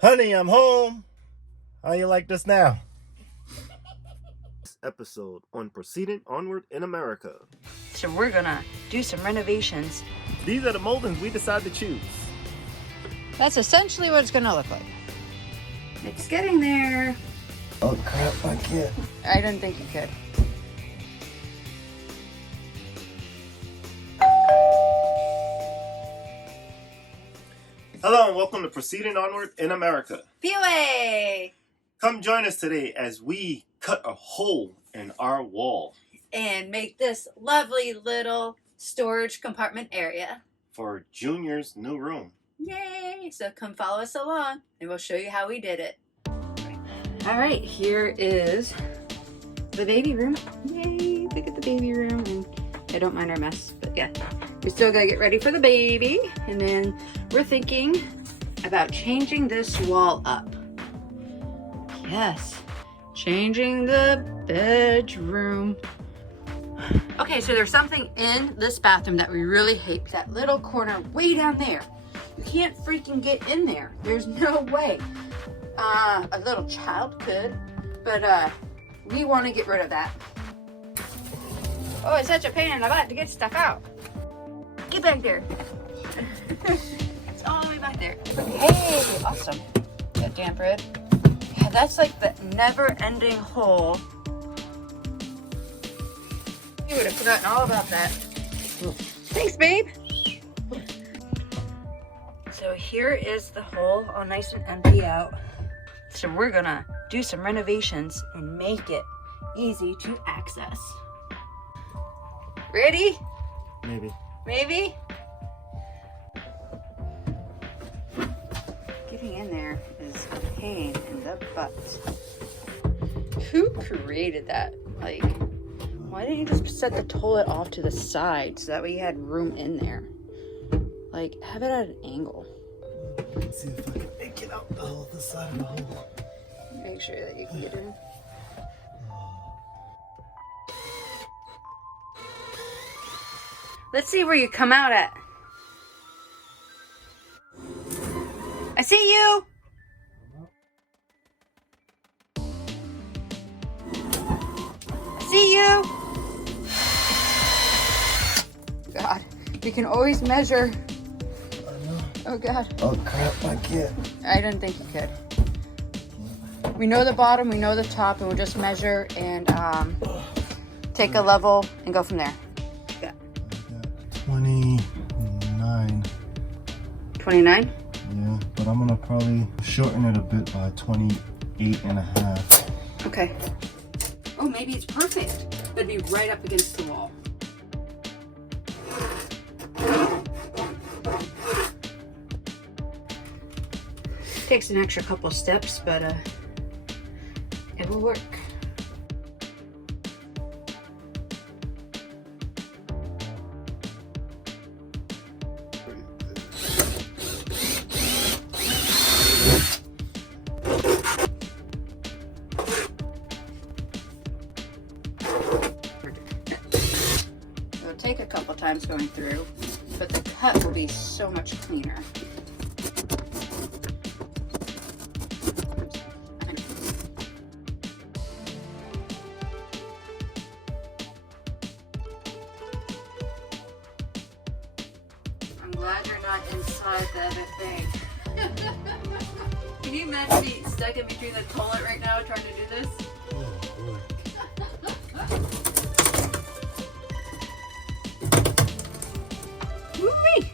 Honey, I'm home. How you like this now? This episode on Proceeding Onward in America. So we're gonna do some renovations. These are the moldings we decided to choose. That's essentially what it's gonna look like. It's getting there. Oh crap, I can't. I didn't think you could. Hello and welcome to Proceeding Onward in America. POA! Come join us today as we cut a hole in our wall And make this lovely little storage compartment area. for Junior's new room. Yay! So come follow us along and we'll show you how we did it. Alright, here is the baby room. Yay! Look at the baby room. And I don't mind our mess, but yeah. We still gotta get ready for the baby. And then we're thinking about changing this wall up. Yes, changing the bedroom. Okay, so there's something in this bathroom that we really hate. That little corner way down there. You can't freaking get in there. There's no way. A little child could, but we want to get rid of that. Oh, it's such a pain in the butt to get stuff out. Get back there. It's all the way back there. Hey, awesome. That damp red. Yeah, that's like the never-ending hole. You would have forgotten all about that. Thanks, babe. So here is the hole, all nice and empty out. So we're gonna do some renovations and make it easy to access. Ready? Maybe. Maybe? Getting in there is a pain in the butt. Who created that? Like, why didn't you just set the toilet off to the side so that way you had room in there? Like, have it at an angle. Let's see if I can make it out the side of the hole. Make sure that you can get in. Let's see where you come out at. I see you! I see you! God, you can always measure. Oh God. Oh crap, I can't. I didn't think you could. We know the bottom, we know the top, and we'll just measure and take a level and go from there. Yeah. 29. 29? Yeah, but I'm gonna probably shorten it a bit by 28 and a half. Okay. Oh, maybe it's perfect. That'd be right up against the wall. Takes an extra couple steps, but it will work. It'll take a couple times going through, but the cut will be so much cleaner. I'm glad you're not inside the other thing. Can you imagine being stuck in between the toilet right now trying to do this? Oh boy. Woo-wee.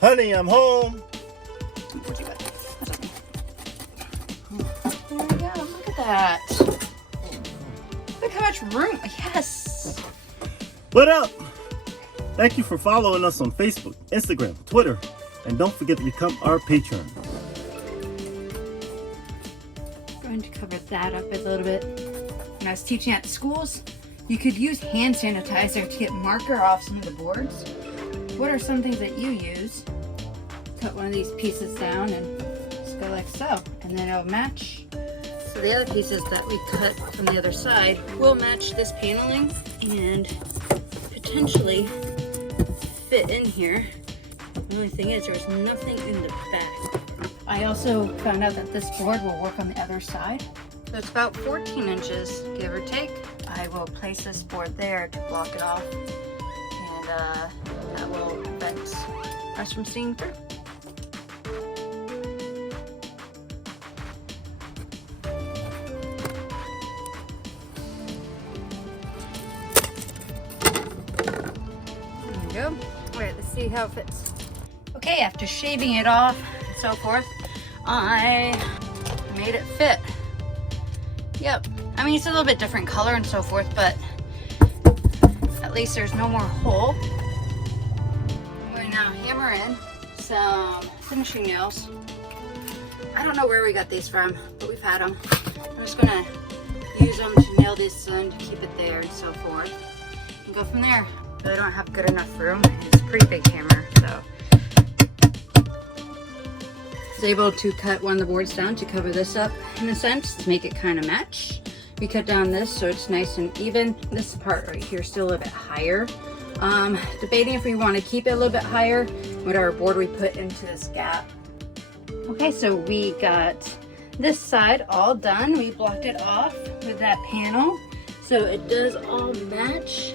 Honey, I'm home. Where'd you go? That's okay. There we go. Look at that. Look how much room. Yes. What up? Thank you for following us on Facebook, Instagram, Twitter, and don't forget to become our patron. Going to cover that up a little bit. When I was teaching at the schools, you could use hand sanitizer to get marker off some of the boards. What are some things that you use? Cut one of these pieces down and just go like so, and then it'll match So the other pieces that we cut from the other side will match this paneling and potentially fit in here. The only thing is there's nothing in the back. I also found out that this board will work on the other side. So it's about 14 inches, give or take. I will place this board there to block it off, and that will prevent us from seeing through. There we go. All right, let's see how it fits. Okay, after shaving it off and so forth, I made it fit. Yep. I mean, it's a little bit different color and so forth, but at least there's no more hole. I'm going to now hammer in some finishing nails. I don't know where we got these from, but we've had them. I'm just going to use them to nail this in to keep it there and so forth, and go from there. But I don't have good enough room. It's a pretty big hammer, so. I was able to cut one of the boards down to cover this up in a sense, to make it kind of match. We cut down this so it's nice and even. This part right here is still a little bit higher. Debating if we want to keep it a little bit higher, whatever board we put into this gap. Okay, so we got this side all done. We blocked it off with that panel so it does all match.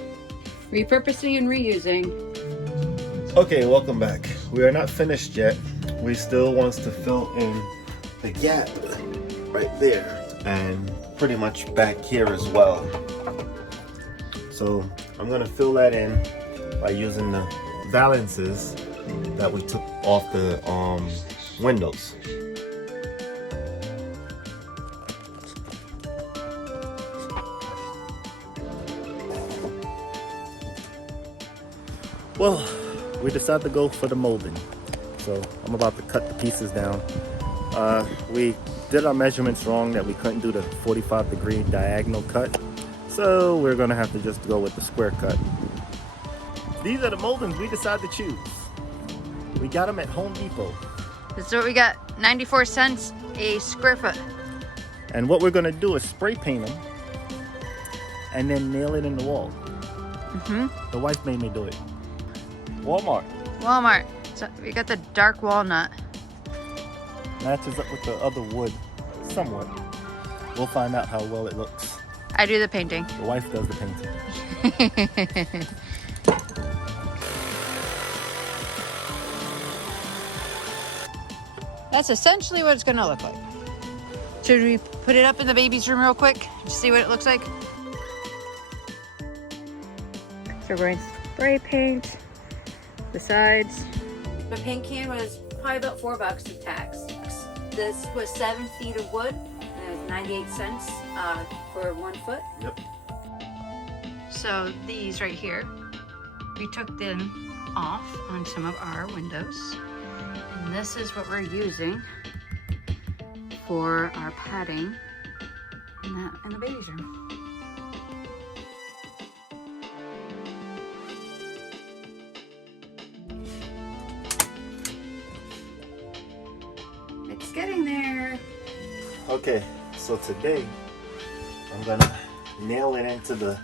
Repurposing and reusing. Okay, welcome back. We are not finished yet. We still wants to fill in the gap right there and pretty much back here as well. So I'm gonna fill that in by using the valances that we took off the windows. Well, we decided to go for the molding. So I'm about to cut the pieces down. We did our measurements wrong, that we couldn't do the 45-degree diagonal cut. So we're gonna have to just go with the square cut. These are the moldings we decided to choose. We got them at Home Depot. This is what we got, 94 cents a square foot. And what we're gonna do is spray paint them and then nail it in the wall. The wife made me do it. Walmart. So we got the dark walnut. Matches up with the other wood somewhat. We'll find out how well it looks. I do the painting. The wife does the painting. That's essentially what it's gonna look like. Should we put it up in the baby's room real quick to see what it looks like? So we're going to spray paint the sides. The paint can was probably about $4 with tax. This was 7 feet of wood, and it was 98 cents for 1 foot. Yep. So these right here, we took them off on some of our windows. And this is what we're using for our padding in the baby's room. It's getting there. Okay, so today I'm gonna nail it into the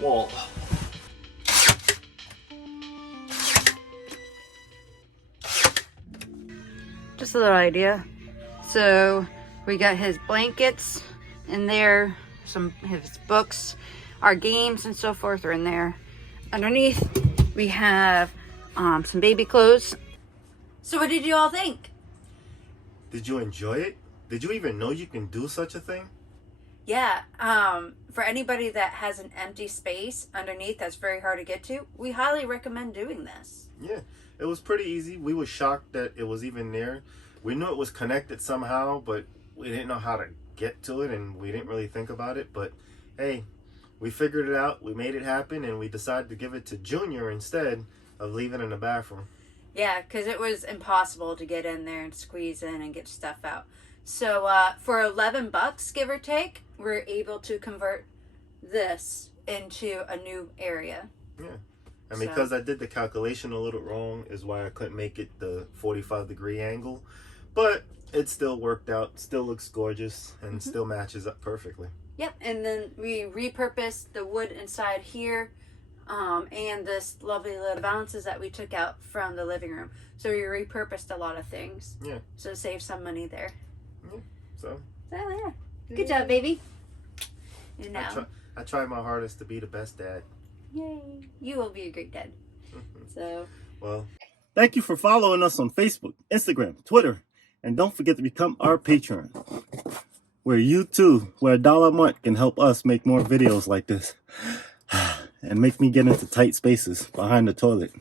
wall. Just a little idea. So we got his blankets in there, his books, our games and so forth are in there. Underneath we have some baby clothes. So what did you all think? Did you enjoy it? Did you even know you can do such a thing? Yeah, for anybody that has an empty space underneath that's very hard to get to, we highly recommend doing this. Yeah, it was pretty easy. We were shocked that it was even there. We knew it was connected somehow, but we didn't know how to get to it, and we didn't really think about it. But hey, we figured it out, we made it happen, and we decided to give it to Junior instead of leaving it in the bathroom. Yeah, because it was impossible to get in there and squeeze in and get stuff out. So for $11, give or take, we're able to convert this into a new area. Yeah. And because I did the calculation a little wrong is why I couldn't make it the 45-degree angle. But it still worked out, still looks gorgeous, and still matches up perfectly. Yep, and then we repurposed the wood inside here, and this lovely little balances that we took out from the living room. So we repurposed a lot of things. Yeah. So save some money there. Yeah. So yeah. Good job, baby. And now I try my hardest to be the best dad. Yay. You will be a great dad. So well, thank you for following us on Facebook, Instagram, Twitter, and don't forget to become our Patreon, where you too, where $1 a month can help us make more videos like this and make me get into tight spaces behind the toilet.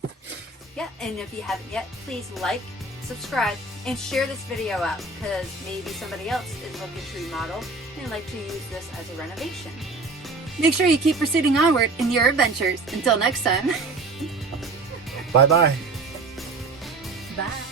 Yeah, and if you haven't yet, please like, subscribe, and share this video out, because maybe somebody else is looking to remodel and like to use this as a renovation. Make sure you keep proceeding onward in your adventures. Until next time. Bye-bye. Bye.